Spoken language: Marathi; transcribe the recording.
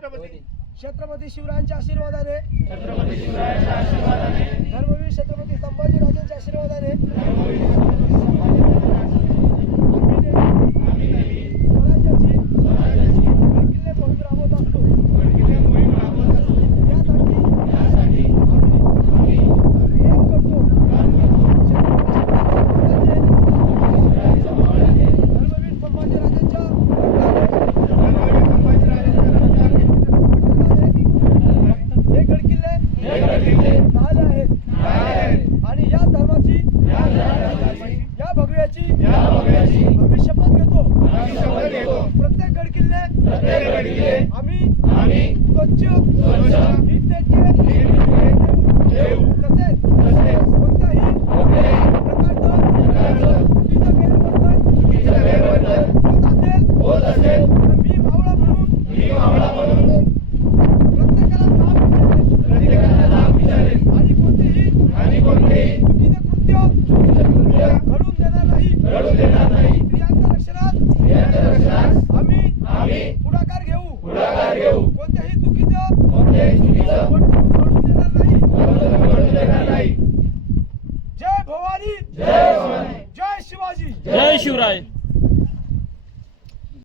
छत्रपती शिवरायांच्या आशीर्वादाने धर्मवीर छत्रपती संभाजी राजांच्या आशीर्वादाने स्वराज्याची गडकिल्ले मोहीम राबवत असतो। यासाठी आम्ही एक करतो धर्मवीर संभाजी राजांच्या हे गडकिल्ले राहिले आहेत आणि या धर्माची या भगव्याची आम्ही शपथ घेतो। प्रत्येक गडकिल्ले आम्ही स्वच्छ नीटनेटके तसेच कोणत्याही प्रकारचं चुकीचं गैरवर्तन होत असेल तर मी मावळा म्हणून प्रत्येकाला विचारेल आणि कोणतेही चुकीचे कृत्य घडून देणार नाही। स्त्रियांच्या रक्षणात आम्ही पुढाकार घेऊ कोणत्याही चुकीचं वर्तणूक घडून देणार नाही। जय भवानी, जय शिवाजी, जय शिवराय।